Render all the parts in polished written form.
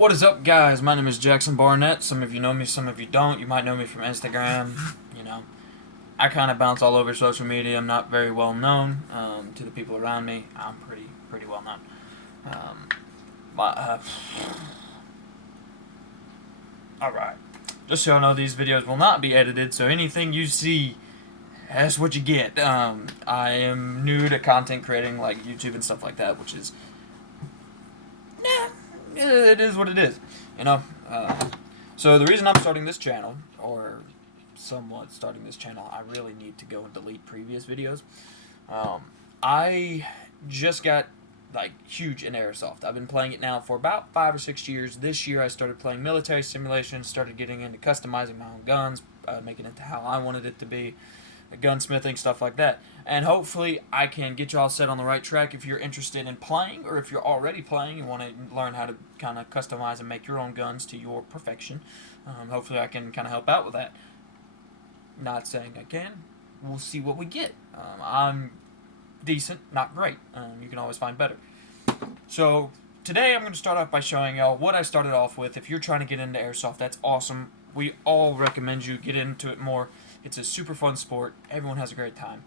What is up, guys? My name is Jackson Barnett. Some of you know me, some of you don't. You might know me from Instagram. You know, I kind of bounce all over social media. I'm not very well known to the people around me. I'm pretty well known. Um, but, all right. Just so you know, these videos will not be edited, so anything you see, that's what you get. I am new to content creating, like YouTube and stuff like that, which is, it is what it is, you know. So the reason I'm starting this channel, or somewhat starting this channel, I really need to go and delete previous videos. I just got like huge in Airsoft. I've been playing it now for about 5 or 6 years. This year I started playing military simulations, started getting into customizing my own guns, making it to how I wanted it to be, gunsmithing, stuff like that. And hopefully I can get y'all set on the right track if you're interested in playing, or if you're already playing and want to learn how to kind of customize and make your own guns to your perfection. Hopefully I can kind of help out with that. Not saying I can. We'll see what we get. I'm decent, not great. You can always find better. So today I'm going to start off by showing y'all what I started off with. If you're trying to get into Airsoft, that's awesome. We all recommend you get into it more. It's a super fun sport. Everyone has a great time.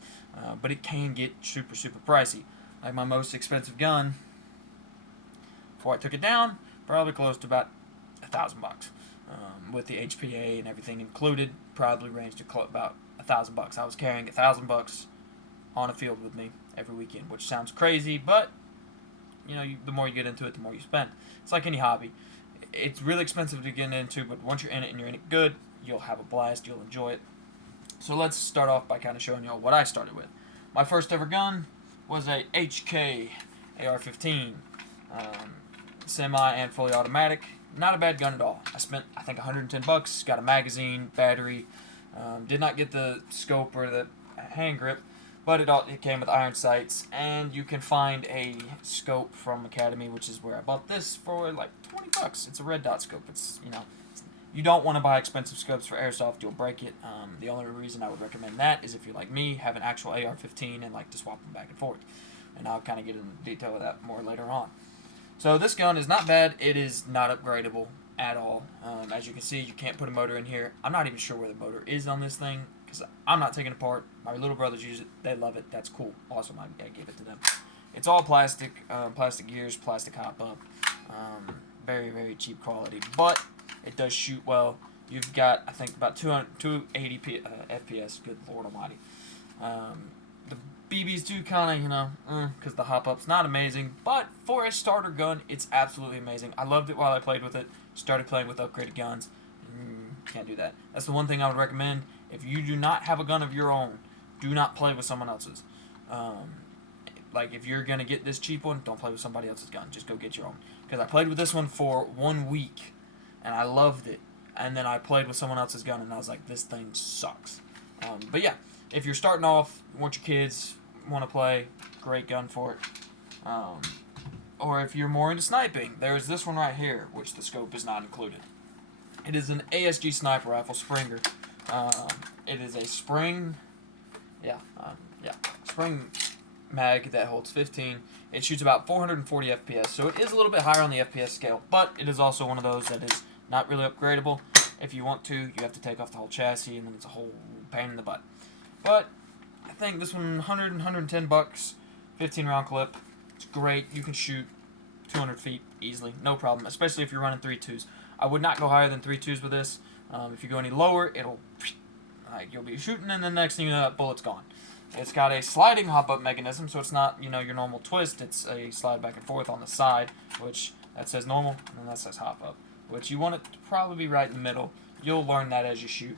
But it can get super pricey. Like my most expensive gun, before I took it down, probably close to about $1,000. With the HPA and everything included, probably ranged to about $1,000. I was carrying $1,000 on a field with me every weekend, which sounds crazy, but you know, the more you get into it, the more you spend. It's like any hobby. It's really expensive to get into, but once you're in it and you're in it good, you'll have a blast, you'll enjoy it. So let's start off by kind of showing y'all what I started with. My first ever gun was a HK AR-15, semi and fully automatic. Not a bad gun at all. I spent, I think, $110. Got a magazine, battery. Did not get the scope or the hand grip, but it came with iron sights, and you can find a scope from Academy, which is where I bought this for like $20. It's a red dot scope. It's, you know, you don't want to buy expensive scopes for Airsoft. You'll break it. The only reason I would recommend that is if you're like me, have an actual AR-15 and like to swap them back and forth. And I'll kind of get into detail of that more later on. So this gun is not bad. It is not upgradable at all. As you can see, you can't put a motor in here. I'm not even sure where the motor is on this thing because I'm not taking it apart. My little brothers use it. They love it. That's cool. Awesome. I give it to them. It's all plastic, plastic gears, plastic hop-up. Very cheap quality, but it does shoot well. You've got, I think, about 280 FPS. Good Lord Almighty. The BBs do kind of, you know, because the hop-up's not amazing, but for a starter gun, it's absolutely amazing. I loved it while I played with it. Started playing with upgraded guns. Can't do that. That's the one thing I would recommend. If you do not have a gun of your own, do not play with someone else's. Like, if you're going to get this cheap one, don't play with somebody else's gun. Just go get your own. Because I played with this one for 1 week, and I loved it. And then I played with someone else's gun, and I was like, this thing sucks. But yeah, if you're starting off, want your kids, want to play, great gun for it. Or if you're more into sniping, there's this one right here, which the scope is not included. It is an ASG sniper rifle, Springer. It is a spring, spring mag that holds 15. It shoots about 440 FPS, so it is a little bit higher on the FPS scale, but it is also one of those that is not really upgradable. If you want to, you have to take off the whole chassis, and then it's a whole pain in the butt. But I think this one, $110, 15 round clip. It's great. You can shoot 200 feet easily, no problem, especially if you're running 3.2s. I would not go higher than 3.2s with this. If you go any lower, it'll, like, you'll be shooting, and the next thing you know, that bullet's gone. It's got a sliding hop-up mechanism, so it's not, you know, your normal twist. It's a slide back and forth on the side, which that says normal, and then that says hop-up, which you want it to probably be right in the middle. You'll learn that as you shoot.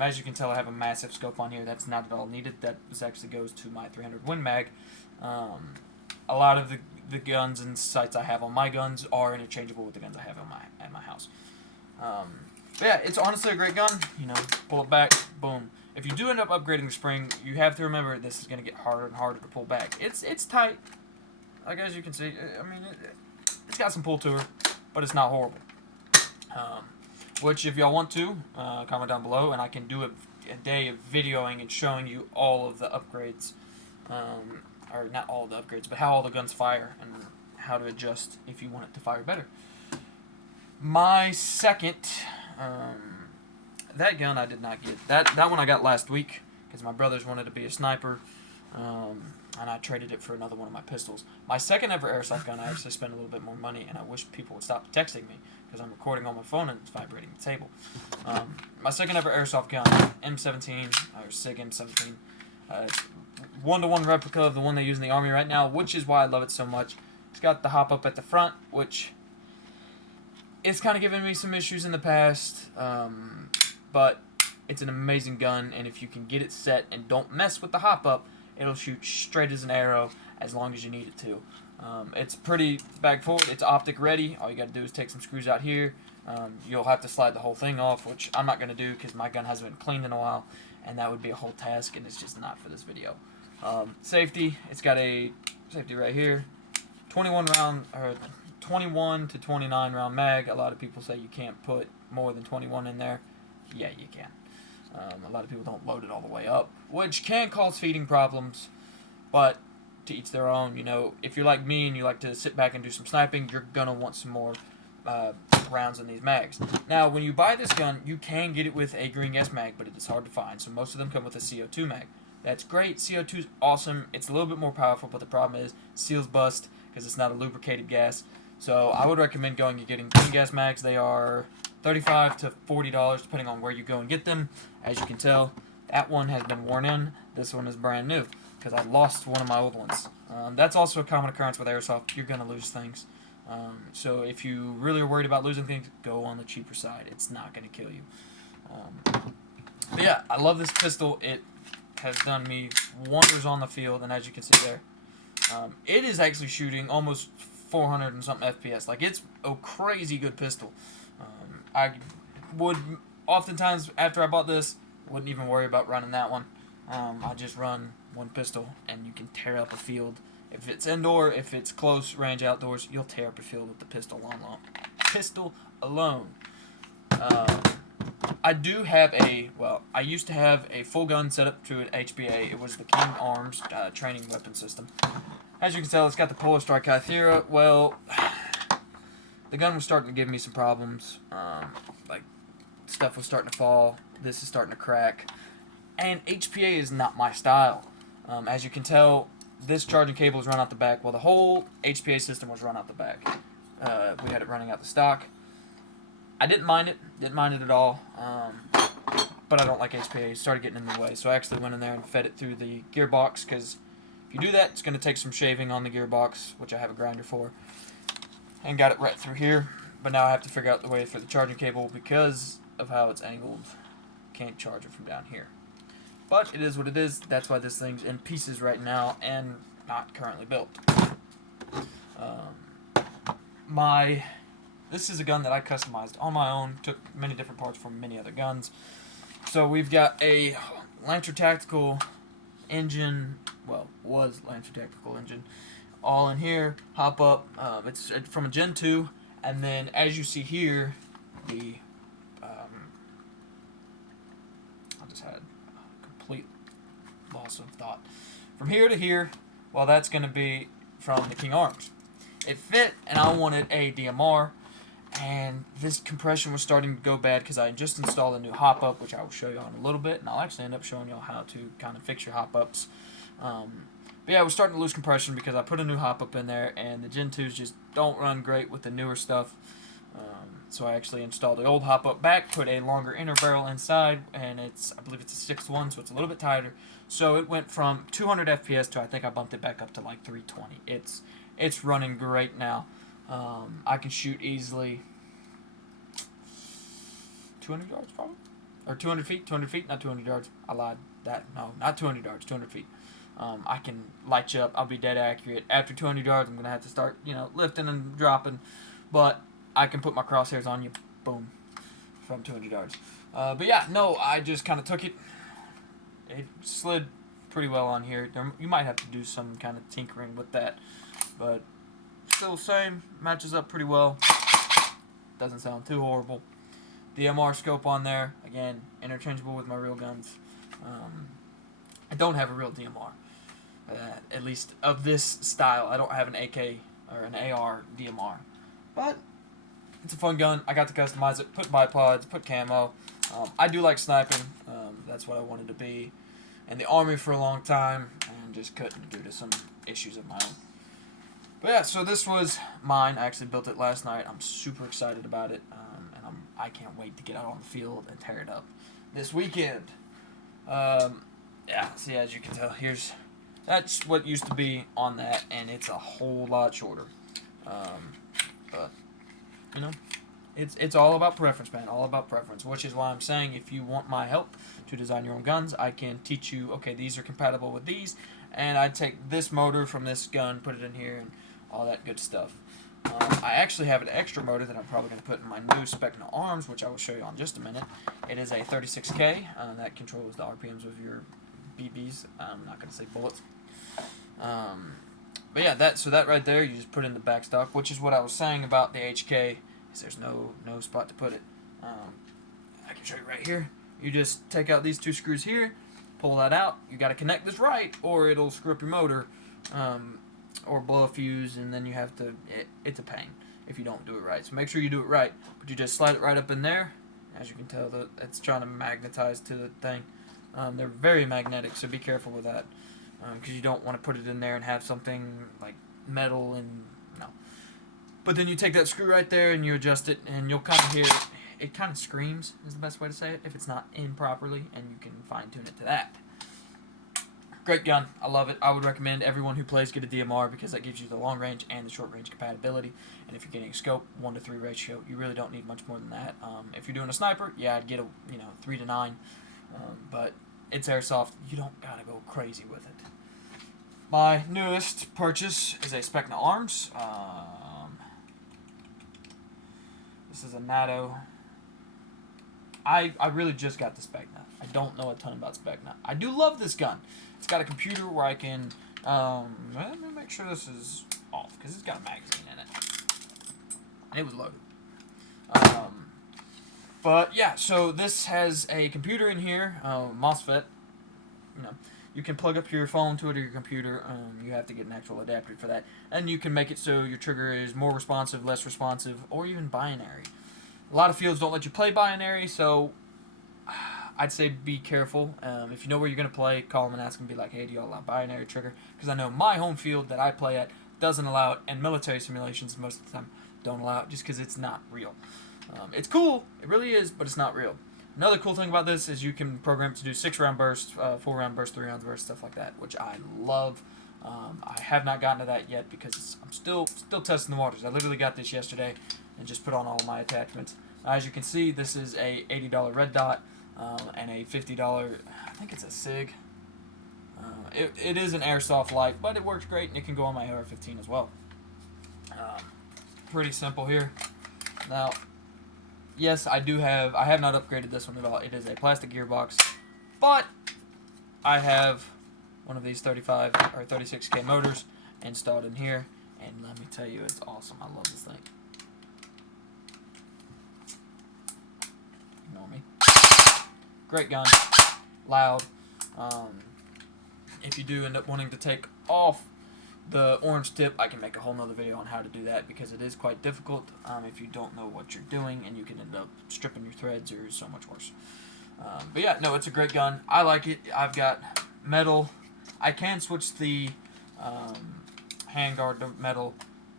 As you can tell, I have a massive scope on here. That's not at all needed. That actually goes to my 300 Win Mag. A lot of the guns and sights I have on my guns are interchangeable with the guns I have at my house. But yeah, it's honestly a great gun. You know, pull it back, boom. If you do end up upgrading the spring, you have to remember this is going to get harder and harder to pull back. It's tight, like as you can see. I mean, it's got some pull to her, but it's not horrible. Which, if y'all want to, comment down below, and I can do a day of videoing and showing you all of the upgrades, or not all of the upgrades, but how all the guns fire and how to adjust if you want it to fire better. My second, that gun I did not get. That one I got last week because my brothers wanted to be a sniper, and I traded it for another one of my pistols. My second ever airsoft gun, I actually spent a little bit more money, and I wish people would stop texting me because I'm recording on my phone and it's vibrating the table. My second ever airsoft gun, M17 or SIG M17. It's 1-to-1 replica of the one they use in the Army right now, which is why I love it so much. It's got the hop up at the front, which it's kind of given me some issues in the past, but it's an amazing gun, and if you can get it set and don't mess with the hop up, it'll shoot straight as an arrow as long as you need it to. It's pretty bag forward. It's optic ready. All you got to do is take some screws out here. You'll have to slide the whole thing off, which I'm not going to do because my gun hasn't been cleaned in a while, and that would be a whole task, and it's just not for this video. Safety, it's got a safety right here. 21 to 29 round mag. A lot of people say you can't put more than 21 in there. Yeah, you can. A lot of people don't load it all the way up, which can cause feeding problems, but to each their own. You know, if you're like me and you like to sit back and do some sniping, you're gonna want some more rounds in these mags. Now, when you buy this gun, you can get it with a green gas mag, but it is hard to find, so most of them come with a CO2 mag. That's great. CO2 is awesome. It's a little bit more powerful, but the problem is seals bust because it's not a lubricated gas. So I would recommend going and getting green gas mags. They are $35 to $40 depending on where you go and get them. As you can tell, that one has been worn in. This one is brand new because I lost one of my old ones. That's also a common occurrence with airsoft. You're going to lose things. So if you really are worried about losing things, go on the cheaper side. It's not going to kill you. But yeah, I love this pistol. It has done me wonders on the field, and as you can see there, it is actually shooting almost 400 and something FPS. Like, it's a crazy good pistol. I would oftentimes, after I bought this, wouldn't even worry about running that one. I just run one pistol, and you can tear up a field. If it's indoor, if it's close range outdoors, you'll tear up a field with the pistol alone. I do have I used to have a full gun set up to an HBA. It was the King Arms training weapon system. As you can tell, it's got the Polar Strike Kythera. Well, the gun was starting to give me some problems. Like, stuff was starting to fall. This is starting to crack. And HPA is not my style. As you can tell, this charging cable is run out the back. Well, the whole HPA system was run out the back. We had it running out the stock. I didn't mind it. Didn't mind it at all. But I don't like HPA. It started getting in the way. So I actually went in there and fed it through the gearbox, because if you do that, it's going to take some shaving on the gearbox, which I have a grinder for. And got it right through here. But now I have to figure out the way for the charging cable because of how it's angled. Can't charge it from down here. But it is what it is. That's why this thing's in pieces right now and not currently built. This is a gun that I customized on my own. Took many different parts from many other guns. So we've got a Lancer Tactical engine. Well, was Lancer Tactical engine. All in here. Hop up. It's from a Gen 2. And then as you see here, the I just had complete loss of thought. From here to here, well, that's going to be from the King Arms. It fit, and I wanted a DMR, and this compression was starting to go bad because I just installed a new hop-up, which I will show you on in a little bit, and I'll actually end up showing you how to kind of fix your hop-ups. But yeah, I was starting to lose compression because I put a new hop-up in there, and the Gen 2s just don't run great with the newer stuff. So I actually installed the old hop-up back, put a longer inner barrel inside, and I believe it's a 6.1, so it's a little bit tighter. So it went from 200 FPS to, I think I bumped it back up to like 320. It's running great now. I can shoot easily 200 yards probably, or 200 feet, not 200 yards. I lied. No, not 200 yards, 200 feet. I can light you up. I'll be dead accurate. After 200 yards, I'm gonna have to start, lifting and dropping, but I can put my crosshairs on you, boom, from 200 yards. But yeah, no, I just kind of took it. It slid pretty well on here. You might have to do some kind of tinkering with that, but still same, matches up pretty well. Doesn't sound too horrible. The MR scope on there, again, interchangeable with my real guns. I don't have a real DMR, at least of this style. I don't have an AK or an AR DMR, but it's a fun gun. I got to customize it, put bipods, put camo. I do like sniping. That's what I wanted to be in the Army for a long time, and just couldn't due to some issues of my own. But yeah, so this was mine. I actually built it last night. I'm super excited about it, and I can't wait to get out on the field and tear it up this weekend. Yeah, see, as you can tell, that's what used to be on that, and it's a whole lot shorter. But you know, it's all about preference, man. All about preference, which is why I'm saying if you want my help to design your own guns, I can teach you. Okay, these are compatible with these, and I take this motor from this gun, put it in here, and all that good stuff. I actually have an extra motor that I'm probably going to put in my new Specna arms, which I will show you in just a minute. It is a 36K that controls the RPMs of your BBs. I'm not going to say bullets. But yeah, that right there, you just put in the back stock, which is what I was saying about the HK. Is there's no spot to put it. I can show you right here. You just take out these two screws here, pull that out. You got to connect this right, or it'll screw up your motor. Or blow a fuse, and then you have to, it's a pain if you don't do it right. So make sure you do it right. But you just slide it right up in there. As you can tell, it's trying to magnetize to the thing. They're very magnetic, so be careful with that. Because you don't want to put it in there and have something like metal and, no. But then you take that screw right there and you adjust it, and you'll kind of hear it kind of screams, is the best way to say it, if it's not in properly, and you can fine tune it to that. Great gun. I love it. I would recommend everyone who plays get a DMR because that gives you the long range and the short range compatibility. And if you're getting a scope, 1-to-3 ratio, you really don't need much more than that. If you're doing a sniper, yeah, I'd get a 3-to-9. But it's Airsoft. You don't gotta go crazy with it. My newest purchase is a Specna Arms. This is a NATO. I really just got the Specna. I don't know a ton about Specna. I do love this gun. It's got a computer where I can, let me make sure this is off, because it's got a magazine in it. It was loaded. But yeah, so this has a computer in here, MOSFET. You can plug up your phone to it or your computer. You have to get an actual adapter for that. And you can make it so your trigger is more responsive, less responsive, or even binary. A lot of fields don't let you play binary, so I'd say be careful. If you know where you're going to play, call them and ask them, be like, hey, do y'all allow binary trigger? Because I know my home field that I play at doesn't allow it, and military simulations most of the time don't allow it just because it's not real. It's cool, it really is, but it's not real. Another cool thing about this is you can program it to do 6-round bursts, 4-round bursts, 3-round bursts, stuff like that, which I love. I have not gotten to that yet because I'm still testing the waters. I literally got this yesterday and just put on all of my attachments. As you can see, this is a $80 red dot and a $50, I think it's a SIG. It is an Airsoft light, but it works great, and it can go on my AR-15 as well. Pretty simple here. Now, yes, I have not upgraded this one at all. It is a plastic gearbox, but I have one of these 35 or 36K motors installed in here, and let me tell you, it's awesome. I love this thing. Ignore me. Great gun, loud. If you do end up wanting to take off the orange tip, I can make a whole nother video on how to do that because it is quite difficult if you don't know what you're doing, and you can end up stripping your threads or so much worse. But yeah, no, it's a great gun. I like it. I've got metal. I can switch the handguard to metal.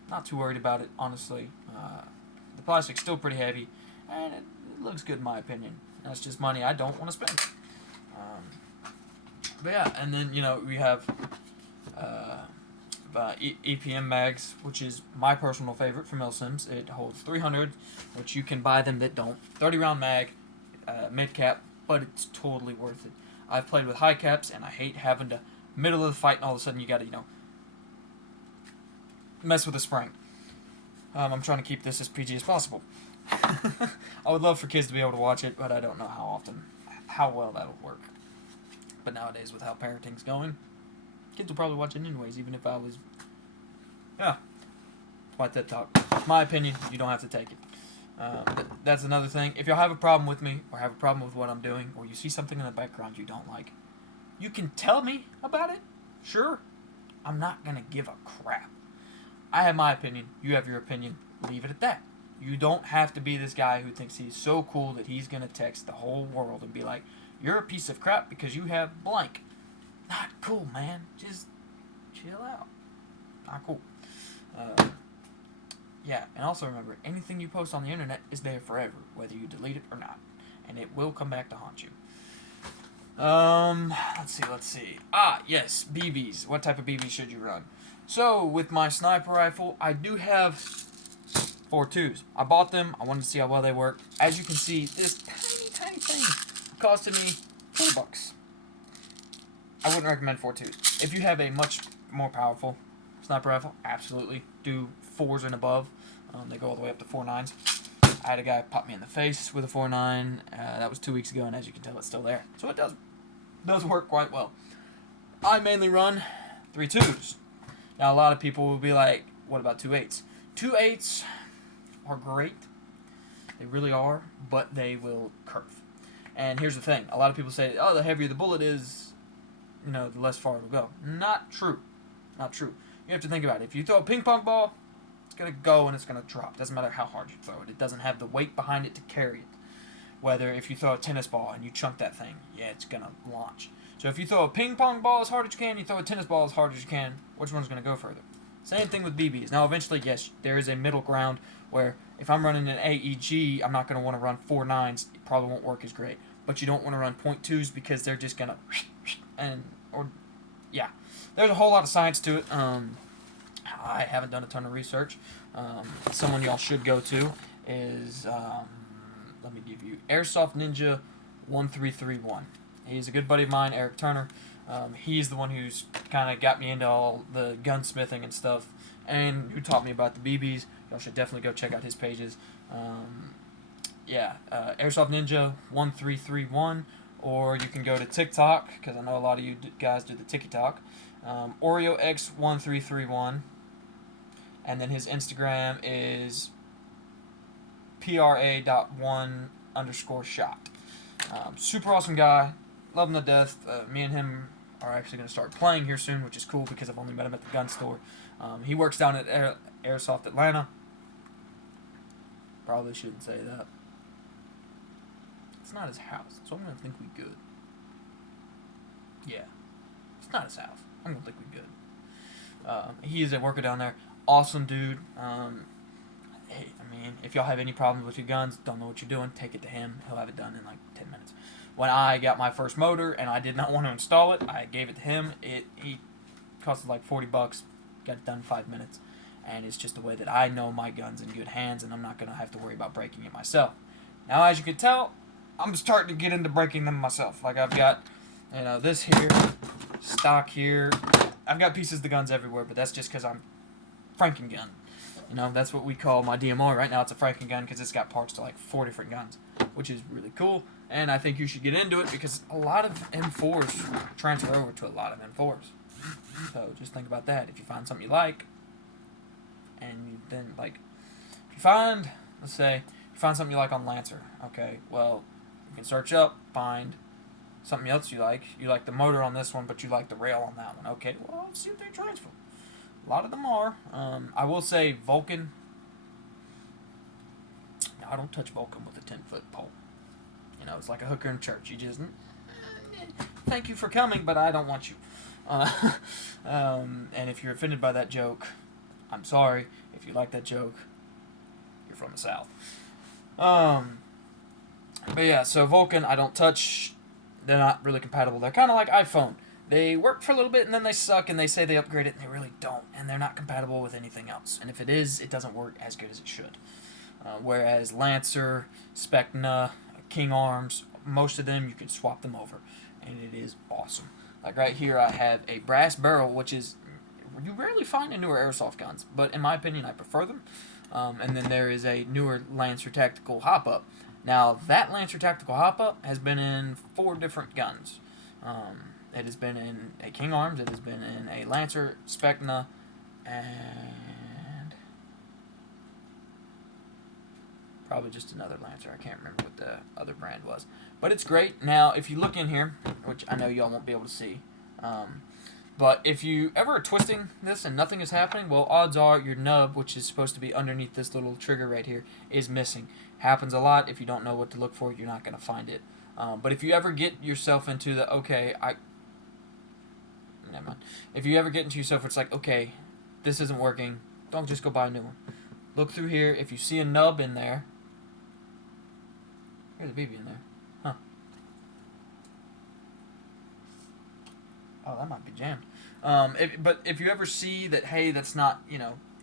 Not too worried about it, honestly. The plastic's still pretty heavy, and it looks good in my opinion. That's just money I don't want to spend. But yeah, and then, we have EPM mags, which is my personal favorite from Milsims. It holds 300, which you can buy them that don't. 30-round mag, mid-cap, but it's totally worth it. I've played with high caps, and I hate having to, middle of the fight, and all of a sudden you got to, mess with the spring. I'm trying to keep this as PG as possible. I would love for kids to be able to watch it, but I don't know how well that'll work. But nowadays, with how parenting's going, kids will probably watch it anyways, even if I was... Yeah. Quite that talk. My opinion, you don't have to take it. That's another thing. If y'all have a problem with me, or have a problem with what I'm doing, or you see something in the background you don't like, you can tell me about it. Sure. I'm not going to give a crap. I have my opinion. You have your opinion. Leave it at that. You don't have to be this guy who thinks he's so cool that he's going to text the whole world and be like, you're a piece of crap because you have blank. Not cool, man. Just chill out. Not cool. Yeah, and also remember, anything you post on the internet is there forever, whether you delete it or not. And it will come back to haunt you. Let's see. Ah, yes, BBs. What type of BBs should you run? So, with my sniper rifle, I do have 4.2s. I bought them. I wanted to see how well they work. As you can see, this tiny thing costed me $20. I wouldn't recommend 4.2s. If you have a much more powerful sniper rifle, absolutely do 4s and above. They go all the way up to 4.9s. I had a guy pop me in the face with a 4.9. That was 2 weeks ago, and as you can tell, it's still there. So it does work quite well. I mainly run 3.2s. Now, a lot of people will be like, what about 2.8s? 2.8s are great. They really are, but they will curve. And here's the thing. A lot of people say, oh, the heavier the bullet is, the less far it'll go. Not true. Not true. You have to think about it. If you throw a ping pong ball, it's going to go and it's going to drop. Doesn't matter how hard you throw it. It doesn't have the weight behind it to carry it. Whether if you throw a tennis ball and you chunk that thing, yeah, it's going to launch. So if you throw a ping pong ball as hard as you can, you throw a tennis ball as hard as you can, which one's going to go further? Same thing with BBs. Now, eventually, yes, there is a middle ground where if I'm running an AEG, I'm not going to want to run 4.9s. It probably won't work as great. But you don't want to run 0.2s because they're just going to... Yeah. There's a whole lot of science to it. I haven't done a ton of research. Someone y'all should go to is... let me give you Airsoft Ninja 1331. He's a good buddy of mine, Eric Turner. He's the one who's kind of got me into all the gunsmithing and stuff, and who taught me about the BBs. Y'all should definitely go check out his pages. Airsoft Ninja 1331, or you can go to TikTok, because I know a lot of you guys do the TikTok. OreoX1331, and then his Instagram is pra.1_shot. Super awesome guy. Love him to death. Me and him are actually going to start playing here soon, which is cool because I've only met him at the gun store. He works down at Airsoft Atlanta. Probably shouldn't say that. It's not his house, so I'm going to think we good. Yeah. It's not his house. I'm going to think we good. He is a worker down there. Awesome dude. Hey, if y'all have any problems with your guns, don't know what you're doing, take it to him. He'll have it done in like 10 minutes. When I got my first motor and I did not want to install it, I gave it to him. He costed like $40. Got it done in 5 minutes. And it's just the way that I know my gun's in good hands, and I'm not going to have to worry about breaking it myself. Now, as you can tell, I'm starting to get into breaking them myself. Like, I've got, this here, stock here. I've got pieces of the guns everywhere, but that's just because I'm Franken gun. That's what we call my DMR. Right now it's a Franken gun because it's got parts to like 4 different guns, which is really cool. And I think you should get into it because a lot of M4s transfer over to a lot of M4s. So just think about that. If you find something you like, and you then if you find, let's say, you find something you like on Lancer, okay, well, you can search up, find something else you like. You like the motor on this one, but you like the rail on that one. Okay, well, let's see what they transfer. A lot of them are. I will say Vulcan. No, I don't touch Vulcan with a 10-foot pole. It's like a hooker in church. You just, thank you for coming, but I don't want you. And if you're offended by that joke, I'm sorry. If you like that joke, you're from the South. But yeah, so Vulcan, I don't touch. They're not really compatible. They're kind of like iPhone. They work for a little bit and then they suck and they say they upgrade it and they really don't. And they're not compatible with anything else. And if it is, it doesn't work as good as it should. Whereas Lancer, Specna, King Arms, most of them you can swap them over. And it is awesome. Like right here I have a brass barrel, which is, you rarely find in newer Airsoft guns. But in my opinion, I prefer them. And then there is a newer Lancer Tactical Hop-Up. Now, that Lancer Tactical Hop-Up has been in 4 different guns. It has been in a King Arms, it has been in a Lancer, Specna, and probably just another Lancer. I can't remember what the other brand was. But it's great. Now, if you look in here, which I know y'all won't be able to see, But if you ever are twisting this and nothing is happening, well, odds are your nub, which is supposed to be underneath this little trigger right here, is missing. Happens a lot. If you don't know what to look for, you're not going to find it. But if you ever get yourself into the, never mind. If you ever get into yourself, it's like, okay, this isn't working, don't just go buy a new one. Look through here. If you see a nub in there, here's a BB in there. Huh. Oh, that might be jammed. But if you ever see that, hey, that's not,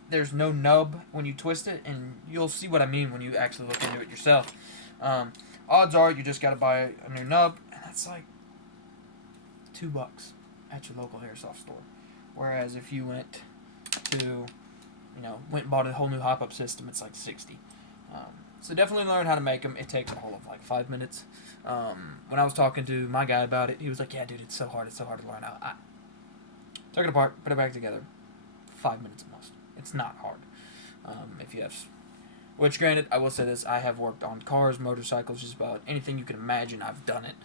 there's no nub when you twist it, and you'll see what I mean when you actually look into it yourself. Odds are you just got to buy a new nub, and that's like $2 at your local airsoft store. Whereas if you went to, went and bought a whole new hop-up system, it's like 60. So definitely learn how to make them. It takes a whole of like 5 minutes. When I was talking to my guy about it, he was like, yeah, dude, it's so hard to learn. I took it apart, put it back together. 5 minutes at most. It's not hard. If you have, which granted, I will say this, I have worked on cars, motorcycles, just about anything you can imagine, I've done it.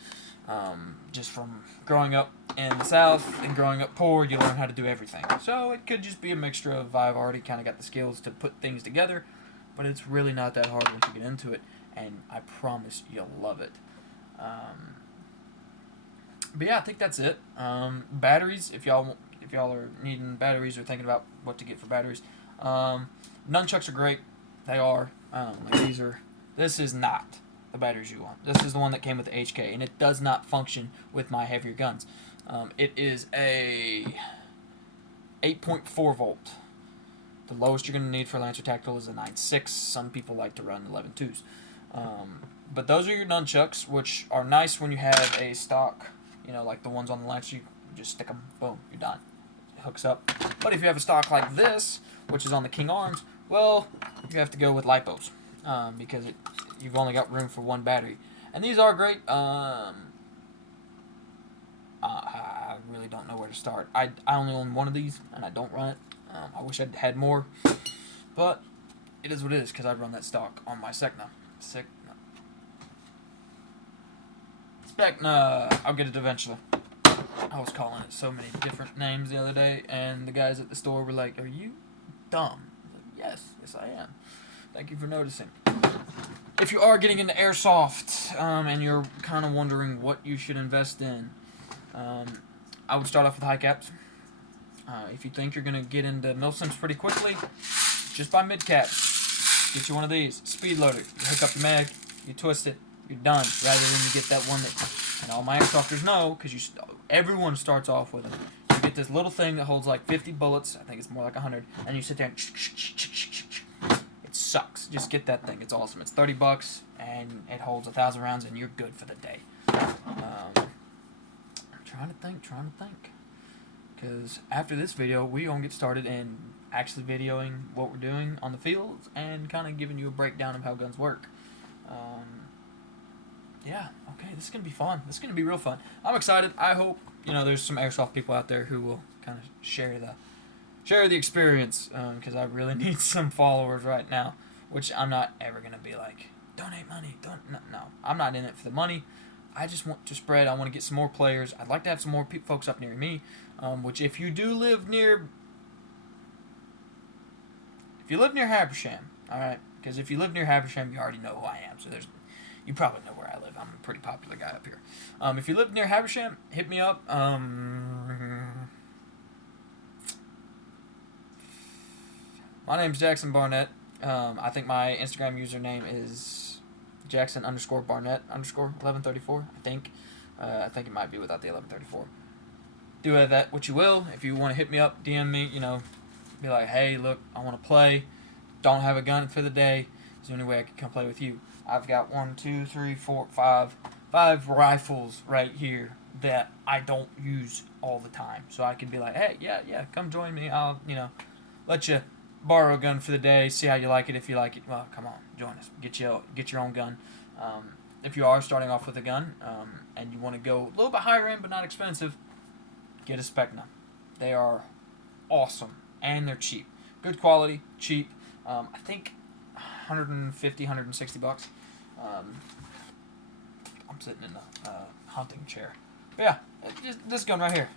Just from growing up in the South and growing up poor, you learn how to do everything. So it could just be a mixture of, I've already kind of got the skills to put things together, but it's really not that hard once you get into it, and I promise you'll love it. But yeah, I think that's it. Batteries, if y'all are needing batteries or thinking about what to get for batteries, nunchucks are great. They are. This is not the batteries you want. This is the one that came with the HK, and it does not function with my heavier guns. It is a 8.4 volt. The lowest you're going to need for Lancer Tactical is a 9.6. Some people like to run 11.2s. But those are your nunchucks, which are nice when you have a stock, like the ones on the Lancer. You just stick them, boom, you're done. It hooks up. But if you have a stock like this, which is on the King Arms, well, you have to go with lipos, because you've only got room for one battery. And these are great. I really don't know where to start. I only own one of these, and I don't run it. I wish I'd had more, but it is what it is, because I run that stock on my Specna. I'll get it eventually. I was calling it so many different names the other day, and the guys at the store were like, "Are you dumb?" I was like, yes, I am. Thank you for noticing. If you are getting into Airsoft, and you're kind of wondering what you should invest in, I would start off with high caps. If you think you're going to get into milsims pretty quickly, just buy mid caps. Get you one of these. Speed loader. You hook up your mag, you twist it, you're done. Rather than you get that one that, and all my airsofters know, because everyone starts off with them. You get this little thing that holds like 50 bullets. I think it's more like 100. And you sit there and it sucks. Just get that thing. It's awesome. It's $30 and it holds 1,000 rounds and you're good for the day. I'm trying to think. Because after this video, we're going to get started in actually videoing what we're doing on the fields and kind of giving you a breakdown of how guns work. Yeah, okay, this is going to be fun. This is going to be real fun. I'm excited. I hope, there's some Airsoft people out there who will kind of share the experience, because I really need some followers right now, which I'm not ever going to be like, donate money. No, I'm not in it for the money. I just want to spread. I want to get some more players. I'd like to have some more folks up near me, which if you do live near... If you live near Habersham, alright? Because if you live near Habersham, you already know who I am. So you probably know where I live. I'm a pretty popular guy up here. If you live near Habersham, hit me up. My name's Jackson Barnett. I think my Instagram username is Jackson_Barnett_1134. I think it might be without the 1134. Do that what you will. If you want to hit me up, DM me, be like, hey, look, I want to play. Don't have a gun for the day. Is there any way I can come play with you? I've got 5 rifles right here that I don't use all the time. So I can be like, hey, yeah, come join me. I'll, let you borrow a gun for the day, see how you like it. If you like it, well, come on, join us. Get your own gun. If you are starting off with a gun, and you want to go a little bit higher end but not expensive, get a Specna. They are awesome, and they're cheap. Good quality, cheap. I think $150, $160. I'm sitting in the hunting chair. But yeah, this gun right here.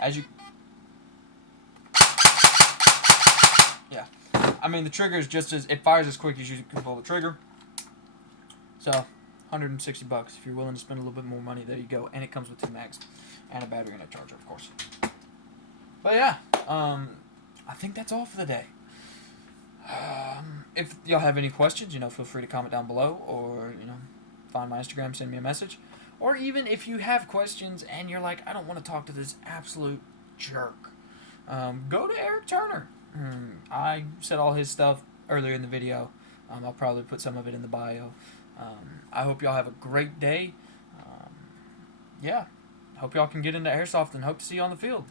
As you... Yeah. I mean, the trigger is just as... It fires as quick as you can pull the trigger. So, $160 if you're willing to spend a little bit more money. There you go. And it comes with 2 mags and a battery and a charger, of course. But yeah, I think that's all for the day. If y'all have any questions, feel free to comment down below, or find my Instagram, send me a message, or even if you have questions and you're like, I don't want to talk to this absolute jerk, go to Eric Turner. I said all his stuff earlier in the video. I'll probably put some of it in the bio. I hope y'all have a great day. Yeah, hope y'all can get into Airsoft and hope to see you on the field.